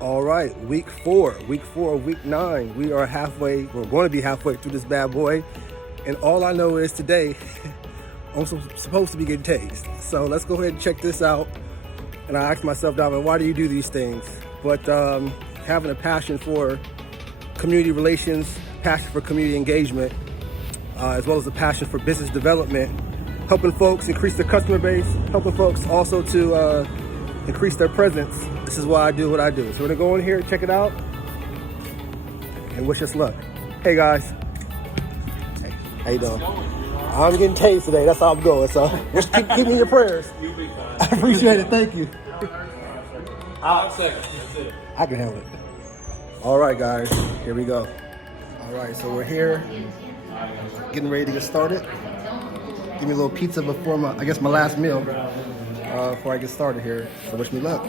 All right, week four of week 9. We're going to be halfway through this bad boy. And all I know is today, I'm supposed to be getting tased. So let's go ahead and check this out. And I asked myself, Danavan, why do you do these things? But having a passion for community relations, passion for community engagement, as well as a passion for business development, helping folks increase their customer base, helping folks also to increase their presence. This is why I do what I do. So we're gonna go in here, check it out, and wish us luck. Hey guys. Hey, how you doing? I'm getting tased today. That's how I'm going. So just keep me in your prayers. You'll be fine. I appreciate it. Thank you. 5 seconds. That's it. I can handle it. All right, guys. Here we go. All right, so we're here, getting ready to get started. Give me a little pizza before my last meal. Before I get started here. So wish me luck.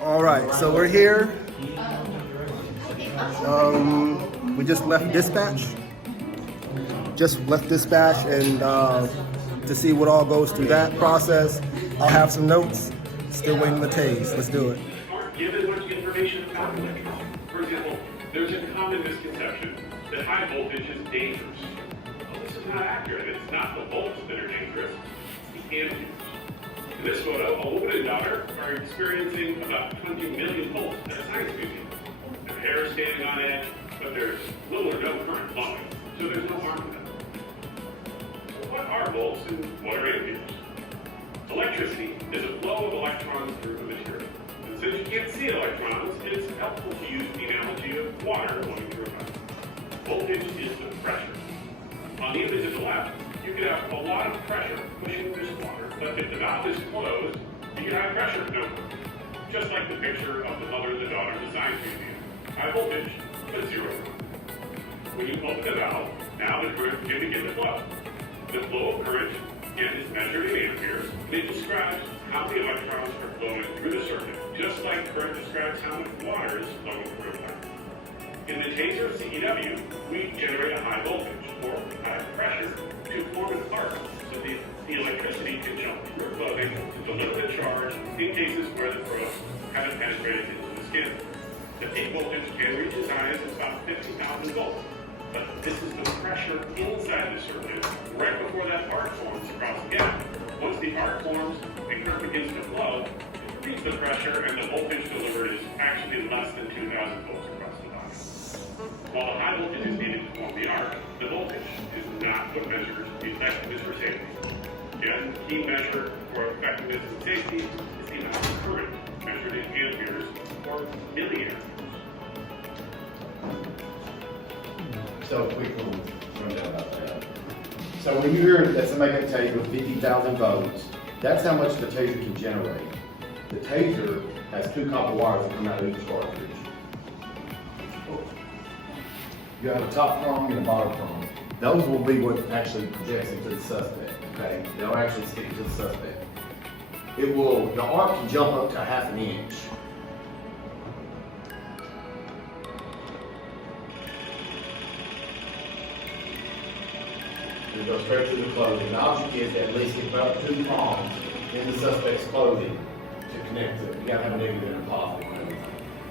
All right, so we're here. We just left dispatch. And to see what all goes through that process. I'll have some notes. Still waiting the tase. Let's do it. Aren't given much information about electrons. For example, there's a common misconception that high voltage is dangerous. Well, this is not accurate. It's not the volts that are dangerous, it's the amperes. In this photo, a woman and daughter are experiencing about 20 million volts at a science museum. Their hair is standing on edge, but there's little or no current flowing, so there's no harm to them. So what are volts and what are amperes? Electricity is a flow of electrons through a material. And since you can't see electrons, it's helpful to use the analogy of water flowing through a pipe. Voltage is the pressure. On the image to the left, you could have a lot of pressure pushing this water, but if the valve is closed, you can have pressure no. Just like the picture of the mother and the daughter in the science museum. High voltage, but zero current. When you open the valve, now the current can begin to flow. The flow of current, again, is measured in amperes, and it describes how the electrons are flowing through the circuit, just like current describes how much water is flowing through a pipe. In the taser CEW, we generate a high voltage, or high pressure, to form an arc so the electricity can jump through a clothing to deliver the charge in cases where the probes haven't penetrated into the skin. The peak voltage can reach as high as about 50,000 volts, but this is the pressure inside the circuit right before that arc forms across the gap. Once the arc forms and current begins to flow, it reaches the pressure and the voltage delivered is actually less than 2,000 volts across the body. While the high voltage is needed to form the arc, the voltage is not what measures the effectiveness for safety. Again, the key measure for effectiveness and safety is the amount of current measured in amperes or milliamperes. So quick little rundown about that. So when you hear that somebody got tased with 50,000 volts, that's how much the taser can generate. The taser has 2 copper wires that come out of each cartridge. You have a top prong and a bottom prong. Those will be what actually projects into the suspect, okay? They'll actually stick to the suspect. The arc can jump up to 1/2 inch. It goes straight to the clothing. The object is to at least get about 2 prongs in the suspect's clothing to connect to it. You gotta have a negative and a positive.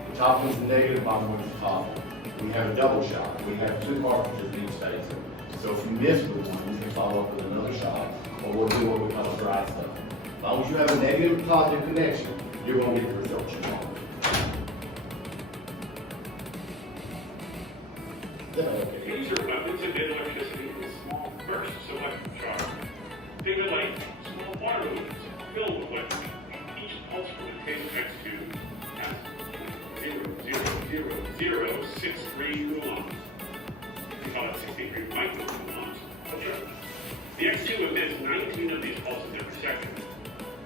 The top one's the negative, the bottom one's the positive. We have a double shot. We have 2 cartridges in each taser. So if you miss with one, you can follow up with another shot, or we'll do what we call a dry stuff. As long as you have a negative and positive connection, you're going to get the results you want. Taser weapons emit electricity in small bursts of electric charge. Think of it like small water balloons filled with electricity. Each pulse from the taser X2 has 0.000063 coulombs. We call it 63 microcoulombs of charge. The X2 emits 19 of these pulses every second.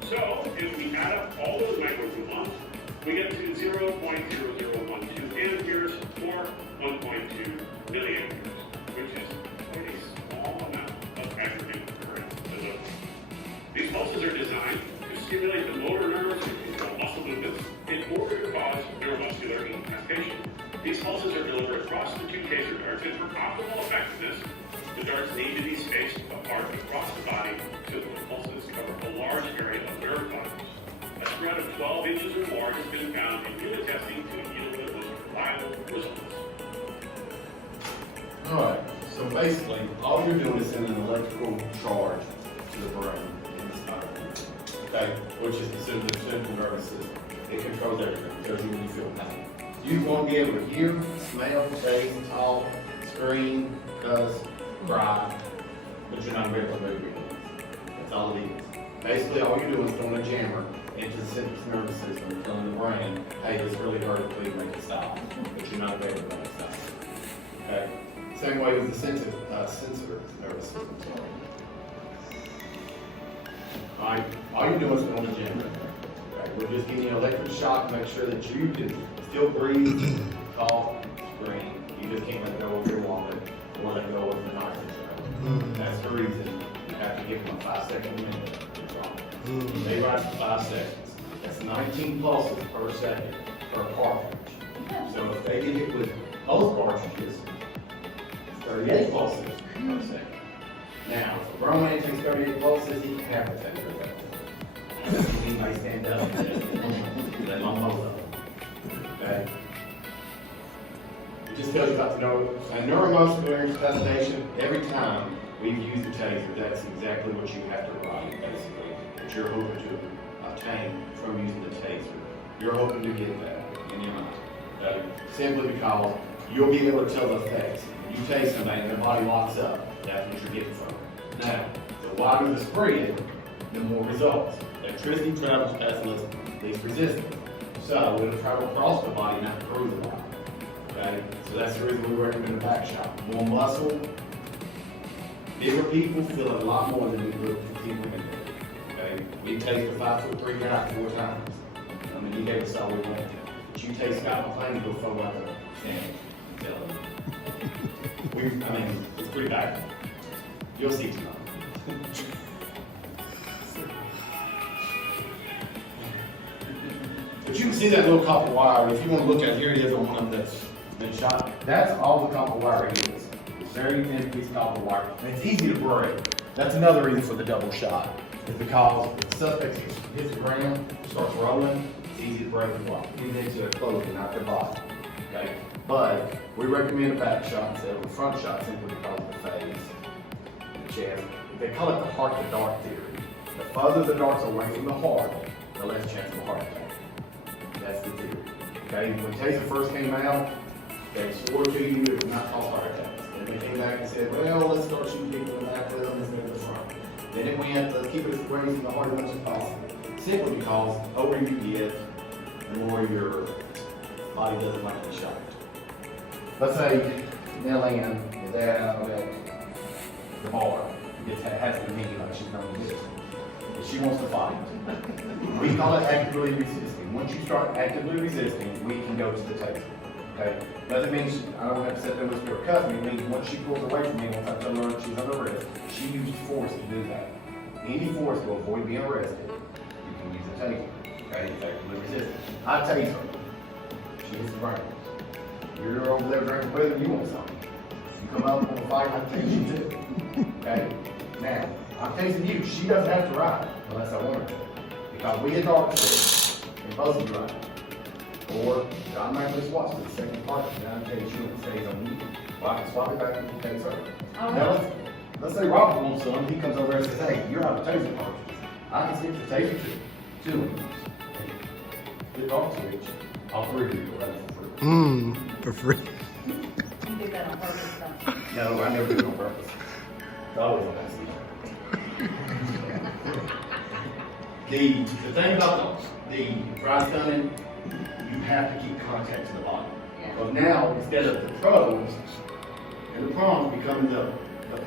So, if we add up all those microcoulombs, we get to 0.0012 amperes or 1.2 milliamperes, which is quite a small amount of aggregate current delivered. These pulses are designed to stimulate the motor nerves and control muscle movements in order to cause neuromuscular incapacitation. These pulses are delivered across the 2 taser darts, and for optimal effectiveness, the darts need to be spaced apart across the body so that the pulses cover a large area of nerve fibers. A spread of 12 inches or more has been found in human basically, all you're doing is sending an electrical charge to the brain in the spinal cord, okay, which is considered the central nervous system. It controls everything. It tells you when you feel pain. You won't be able to hear, smell, taste, talk, scream, cuss, cry, but you're not going to be able to move your hands. That's all it is. Basically, all you're doing is throwing a jammer into the central nervous system, telling the brain, hey, this really hurt, please make it stop. But you're not able to make it stop. Okay? Same way with the sensitive nervous system. Alright, all you're doing is throwing a jammer. Okay? We're just giving you an electric shock to make sure that you can still breathe, cough, scream. You just can't let go of your wallet or let go of the knife. That's the reason you have to give them a 5-second limit. They ride for 5 seconds. That's 19 pulses per second per cartridge. So if they get hit with both cartridges, it's 38 pulses per second. Now, if a grown man takes 38 pulses, he can have a taser. Anybody stand up and let on both of them. Okay? It just tells you about the neuromuscular incapacitation. Every time we've used a taser, that's exactly what you have to write, basically, that you're hoping to obtain from using the taser. You're hoping to get that in your mind. Okay? Simply because you'll be able to tell the effects. You tase somebody and their body locks up. That's what you're getting from it. Now, the wider the spread, the more results. Electricity travels past least resistance. So it'll travel across the body, not through the body. Okay? So that's the reason we recommend a back shot. More muscle. Bigger people feel it a lot more than we do 15 women. Okay? We tased a 5'3" guy 4 times. I mean, he gave us all we wanted. But you taste Scott McClain, he'll fall like a sandwich. I mean, it's pretty bad. You'll see tonight. But you can see that little copper wire. If you want to look at it, here it is on one that's been shot. That's all the copper wire is. It's very thin piece of copper wire. And it's easy to break. That's another reason for the double shot. Is because if the suspect hits the ground, starts rolling, it's easy to break the wire. Even into their clothing, not their body. Okay? But we recommend a back shot instead of a front shot simply because of the phase, the chest. They call it the heart to dart theory. The further the dart's away from the heart, the less chance of a heart attack. That's the theory. Okay, when Taser first came out, they swore to you it would not cause heart attacks. And they came back and said, well, let's start shooting people in the back, let them instead of the front. Then it went, let's keep it as away from the heart as much as possible. Simply because the older you get, the more your body doesn't like to be shot. Let's say Nellie is at the bar. It has to be like she's going to do. She wants to fight. We call it actively resisting. Once you start actively resisting, we can go to the taser. Okay? Doesn't mean I don't have to sit there with her cussing. It means once she pulls away from me, once I tell her she's under arrest, she uses force to do that. Any force to avoid being arrested, you can use a taser. Okay? Effectively resisting. I tase her. She hits the brain. You're over there drinking with her, you want something. You come out and fight, I tase you too. Okay? Now, I'm tasing you. She doesn't have to ride unless I want her to. Because we hit dark six and both of you ride. Or John might just watch the second part and John takes you and stays on you. Well, I can swap it back and you take her. Now let's say Robert wants some. He comes over and says, hey, you're out of taser cartridges. I can stick the taser to him. Hit dark switch. All three of you will have it for free. For free. You did that on purpose, though. No, I never do it on purpose. It's always on accident. The thing about the dry stunning, you have to keep contact to the body. Because now, instead of the probes and the prongs becoming the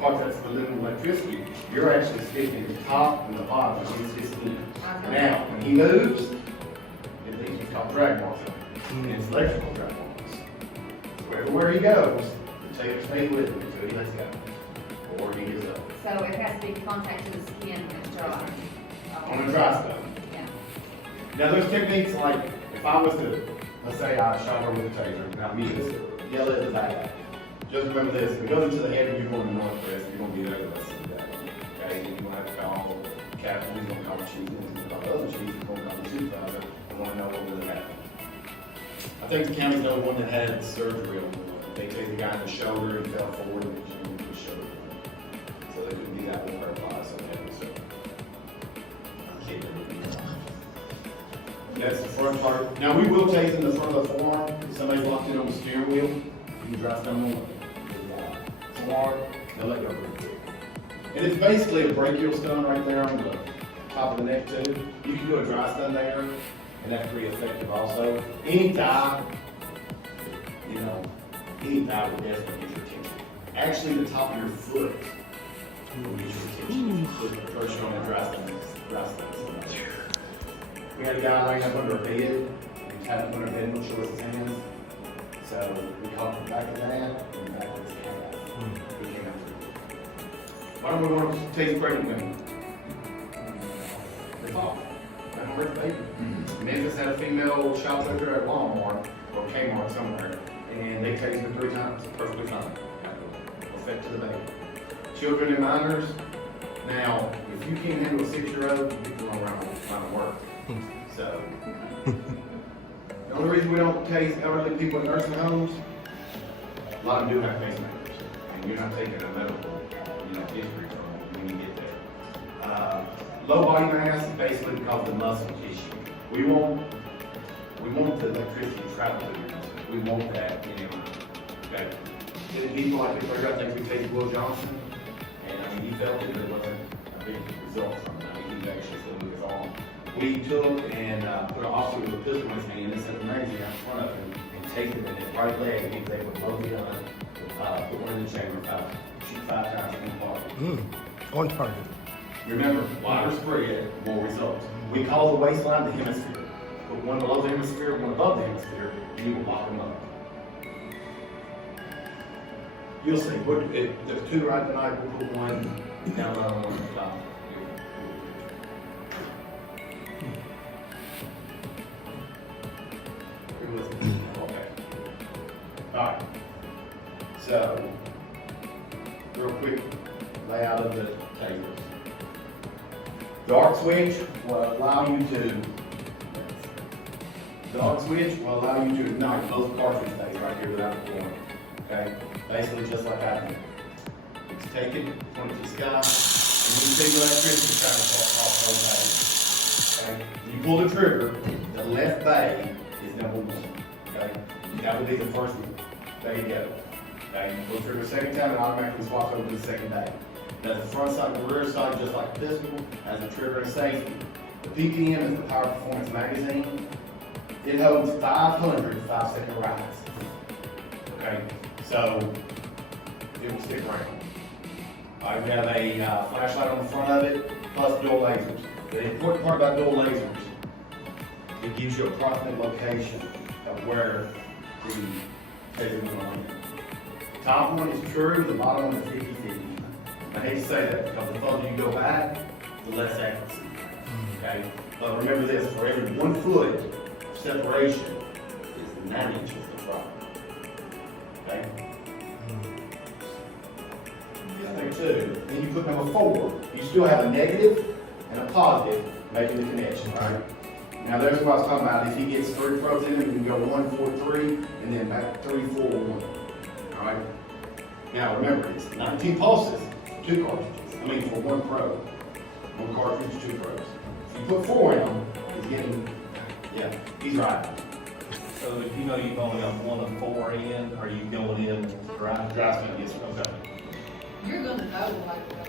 part that's delivering electricity, you're actually sticking the top and the bottom against his skin. Now, when he moves, it leaves what's called drag marks on it. And it's electrical drag marks. So everywhere he goes, the taser stays with him until he lets go. Or he gives up. So it has to be contact to the skin when it's dry. On the dry stuff. Yeah. Now there's techniques like, if I was to, let's say I shot her with a taser, now me just yell at the back. Just remember this, if it goes into the head and you're going to northwest, you're going to be there the rest of the day. Okay, and you're going to have to call the captain, he's going to call the chief, he's going to call the other chief, he's going to call the supervisor, and want to know what really happened. I think the county's the only one that had surgery on him. They take the guy in the shoulder and fell forward and shoulder. So they couldn't get out with her fly, so they had to start. That's the front part. Now we will tase in the front of the forearm. If somebody's locked in on the steering wheel, you can drive them on. Smart, they'll let go real quick. And it's basically a brachial stun right there on the top of the neck too. You can do a dry stun there, and that's pretty effective also. Any thigh, you know, any thigh will definitely get your attention. Actually, the top of your foot will get your attention. Put the pressure on the dry stun. We had a guy laying up under a bed. We tapped him under a bed and show us his hands. So we caught the back of that and the back of his calf. He came out through. Why don't we want to tase pregnant women? They fall. They don't hurt the baby. Memphis had a female shoplifter at Walmart or Kmart somewhere, and they tased her 3 times. Perfectly fine. Effect to the baby. Children and minors. Now, if you can't handle a 6-year-old, you can run around to work. So, the only reason we don't tase elderly people in nursing homes, a lot of them do have pacemakers, and you're not taking a medical, history from them when you get there. Low body mass is basically because of the muscle tissue. We want the electricity to travel to your muscles. We want that in your mind. Okay. Then people like this, I think we tased Will Johnson, and he felt it, but it wasn't a big result from it. He actually still moved his arm. We took and put an officer with a pistol in his hand and set a magazine out in front of him and tased him in his right leg, and he was able to load the gun, put one in the chamber, shoot 5 times in the body. On target. Remember, wider spread, more results. We call the waistline the hemisphere. Put one below the hemisphere, one above the hemisphere, and you will lock them up. You'll see. There's 2 right tonight. We'll put one down below and one at the top. Okay. Alright. So, real quick layout of the tasers. The arc switch will allow you to ignite both cartridge stays right here without the point. Okay? Basically just like that. It's take it, point it to the sky, and when you take the electricity trying to off both bays. Okay? You pull the trigger, the left bay is number 1. Okay? That would be the first bay you go. Okay? You pull the trigger the second time, it automatically swaps over to the second bay. Now the front side and the rear side, just like the pistol, has a trigger and safety. The PPM is the Power Performance magazine. It holds 500 5-second rides. Okay? So, it will stick around. Alright, we have a flashlight on the front of it, plus dual lasers. The important part about dual lasers, it gives you a approximate location of where the taser will land. The top one is true, the bottom one is 50-50. I hate to say that because the further you go back, the less accuracy. Okay? But remember this, for every 1 foot separation is 9 inches of drop. Okay? Number 2, then you put number 4, you still have a negative and a positive making the connection, right? Now there's what I was talking about. If he gets 3 probes in him, you can go 1, 4, 3, and then back 3, 4, 1. Alright? Now remember, it's 19 pulses, 2 cartridges. I mean for 1 probe. 1 cartridge, 2 probes. If you put 4 in him, he's getting, he's right. So if you know you've only got 1 of 4 in, are you going in dry? Dry spin, yes, okay. You're gonna know like that.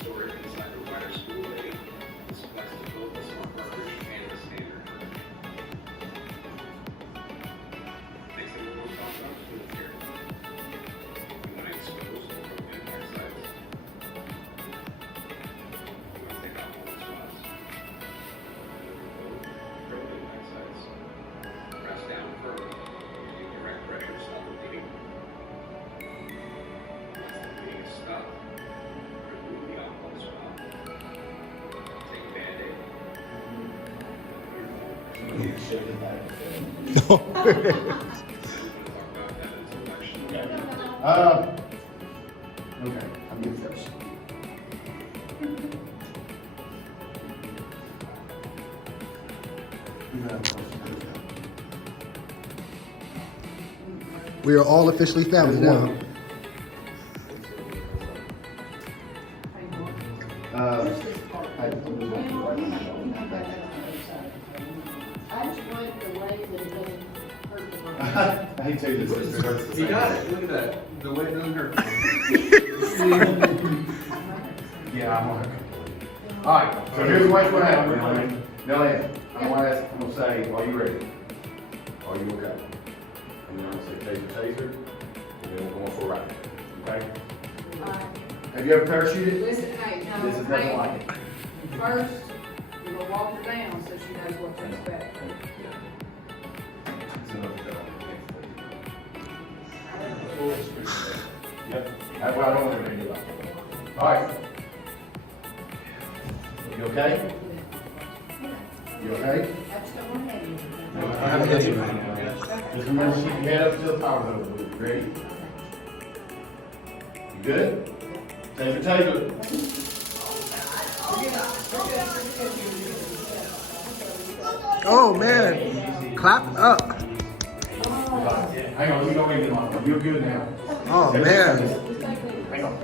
Store it inside the wider spool bag. This flexible, the smart cartridge, and the standard cartridge. Makes it more compact to the carry. When it's exposed to the impact size. You want to take out all the spots. Throw the impact size. Press down further. You direct pressure stop the bleeding. Once the bleeding is stopped, remove the on-ball swab. Take a Band-Aid. Shake it back. We're going to talk about that in selection. Okay, I'm you first. We are all officially family now. I just want the way that it doesn't hurt the mind. I hate to tell you this. It hurts the You same. got it, look at that, the way it doesn't hurt. Yeah, I'm on it. All right, so here's what's going to happen. Melanie, I'm going to say, are you ready? Are you okay? And then I'm going to say, taser, and then we're going for a ride. Okay? Have you ever parachuted? Listen, hey, no, This is nothing hey, like it. first, you're gonna walk her down so she knows what to expect. It's enough to go. Yep, that's what I don't want to do. All right. You okay? You okay? I just don't want to have you. Just remember, keep your head up till the power's over. You ready? You good? Taser. Oh man, clap up. Hang on, you don't get my phone. You're good now. Oh man, Hang on.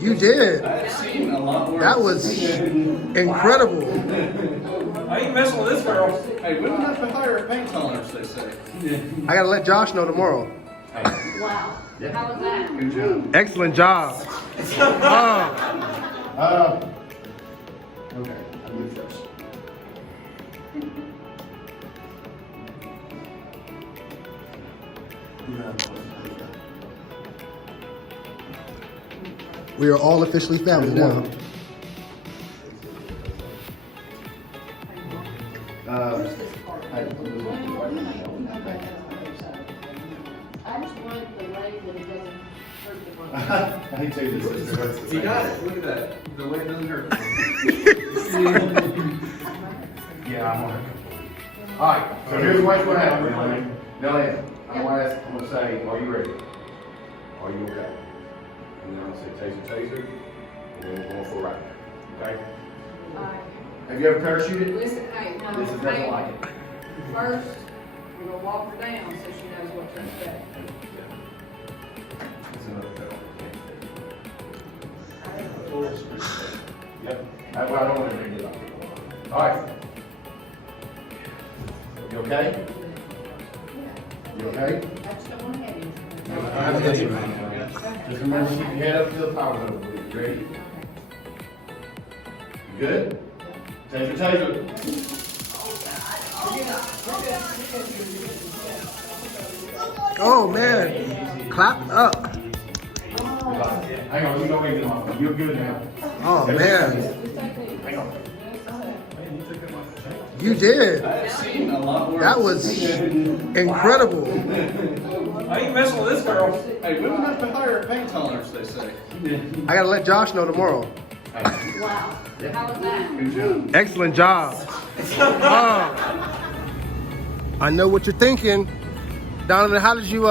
you did. I've seen a lot worse. That was incredible. I ain't messing with this girl. Hey, we don't have to hire a paint tolerance, they say. I gotta let Josh know tomorrow. Wow, how was that? Good job. Excellent job. Okay, I'm you first. We are all officially family now. I just want the way that it doesn't hurt the mind. I hate to tell you this. It hurts the You same. got it, look at that, the way it doesn't hurt. Yeah, I'm on it. All right, so here's what's going to happen. Melanie, I'm going to say, are you ready? Are you okay? And then I'm going to say, taser, and then we're going for a ride. Okay? Have you ever parachuted? Listen, hey, no, This is nothing hey, like it. first, you're gonna walk her down so she knows what to expect. It's enough to go. Yep, that's what I don't want to do. All right. You okay? You okay? I just don't want to have you. Just remember, keep your head up till the power's over. You ready? You good? Taser. Oh man, clap up. Hang on, you don't get my phone. You're good now. Oh man, Hang on. you did. I've seen a lot worse. That was incredible. I ain't messing with this girl. Hey, we don't have to hire a paint tolerance, they say. I gotta let Josh know tomorrow. Wow, how was that? Good job. Excellent job. I know what you're thinking. Donovan, how did you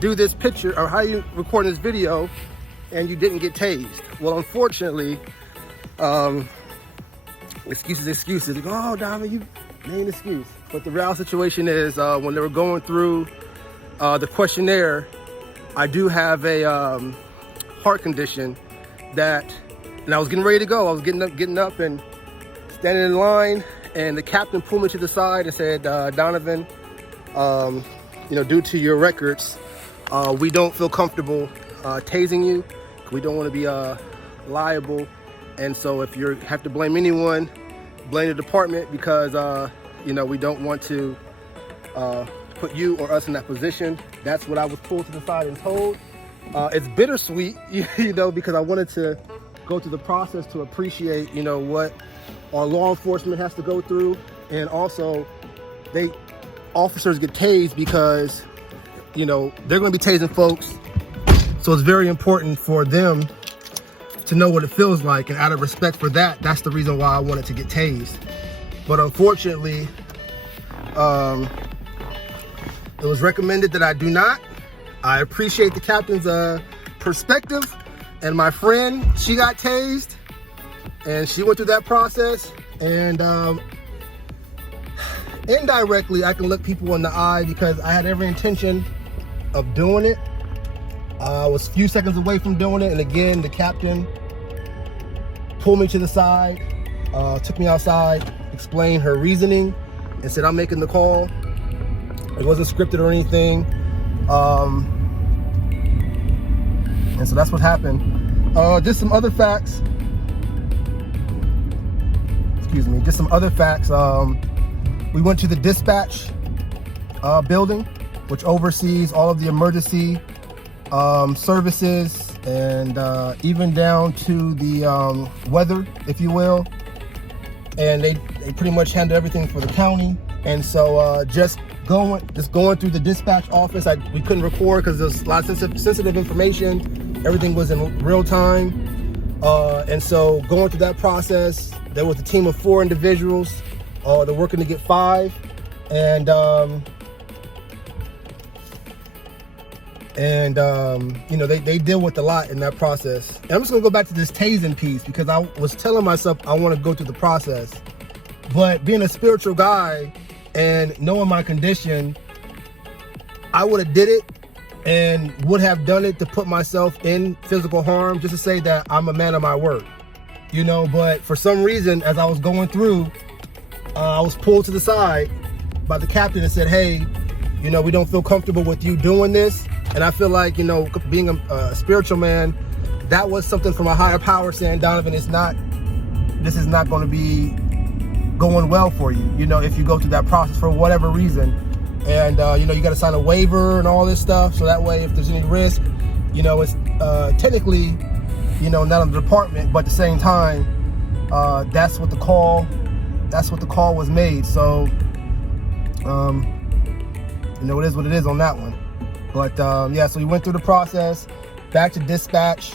do this picture, or how you record this video and you didn't get tased? Well, unfortunately, excuses. They go, oh, Donovan, you made an excuse. But the real situation is when they were going through the questionnaire, I do have a heart condition that, and I was getting ready to go. I was getting up and standing in line, and the captain pulled me to the side and said, Donovan, due to your records, we don't feel comfortable tasing you. We don't want to be liable. And so if you have to blame anyone, blame the department, because, we don't want to put you or us in that position. That's what I was pulled to the side and told. It's bittersweet, because I wanted to go through the process to appreciate, what our law enforcement has to go through. And also, officers get tased because, they're going to be tasing folks. So it's very important for them to know what it feels like. And out of respect for that, that's the reason why I wanted to get tased. But unfortunately, It was recommended that I do not. I appreciate the captain's perspective. And my friend, she got tased and she went through that process. And indirectly, I can look people in the eye because I had every intention of doing it. I was a few seconds away from doing it. And again, the captain pulled me to the side, took me outside, explained her reasoning, and said, I'm making the call. It wasn't scripted or anything. And so that's what happened. Just some other facts. Excuse me, just some other facts. We went to the dispatch building, which oversees all of the emergency services and even down to the weather, if you will. And they pretty much handle everything for the county. And so just going through the dispatch office, we couldn't record because there's a lot of sensitive information. Everything was in real time. And so going through that process, there was a team of 4 individuals. They're working to get 5. And you know, they deal with a lot in that process. And I'm just gonna go back to this tasing piece because I was telling myself I want to go through the process. But being a spiritual guy and knowing my condition, I would have did it and would have done it to put myself in physical harm, just to say that I'm a man of my word, you know. But for some reason, as I was going through, I was pulled to the side by the captain and said, hey, you know, we don't feel comfortable with you doing this. And I feel like, you know, being a spiritual man, that was something from a higher power saying, Donovan, this is not going to be going well for you, you know, if you go through that process for whatever reason. And, you know, you got to sign a waiver and all this stuff. So that way, if there's any risk, you know, it's technically, you know, not on the department, but at the same time, that's what the call was made. So, you know, it is what it is on that one. But yeah, so we went through the process, back to dispatch.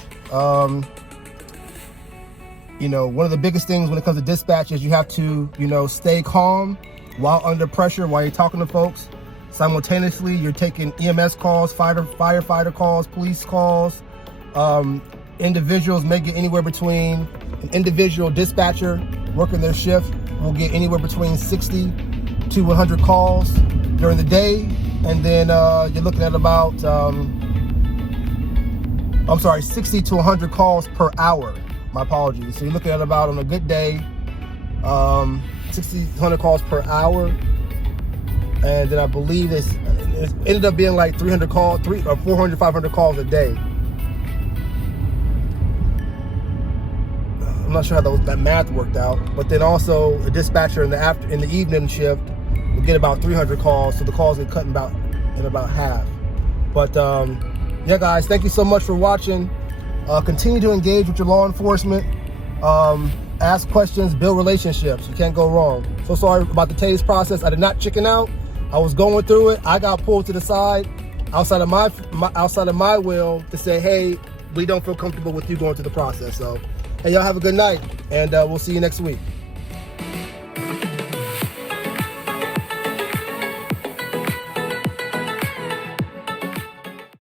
You know, one of the biggest things when it comes to dispatch is you have to, you know, stay calm while under pressure, while you're talking to folks. Simultaneously, you're taking EMS calls, firefighter calls, police calls. Individuals may get anywhere between, an individual dispatcher working their shift will get anywhere between 60 to 100 calls during the day. And then you're looking at about, 60 to 100 calls per hour. My apologies. So you're looking at about, on a good day, 60 to 100 calls per hour. And then I believe it ended up being like 300 calls, 400, 500 calls a day. I'm not sure how that math worked out. But then also a dispatcher in the evening shift will get about 300 calls, so the calls get cut in about half. But yeah, guys, thank you so much for watching. Continue to engage with your law enforcement. Ask questions, build relationships. You can't go wrong. So sorry about the tase process. I did not chicken out. I was going through it. I got pulled to the side outside of my will to say, hey, we don't feel comfortable with you going through the process. So, hey, y'all have a good night, and we'll see you next week.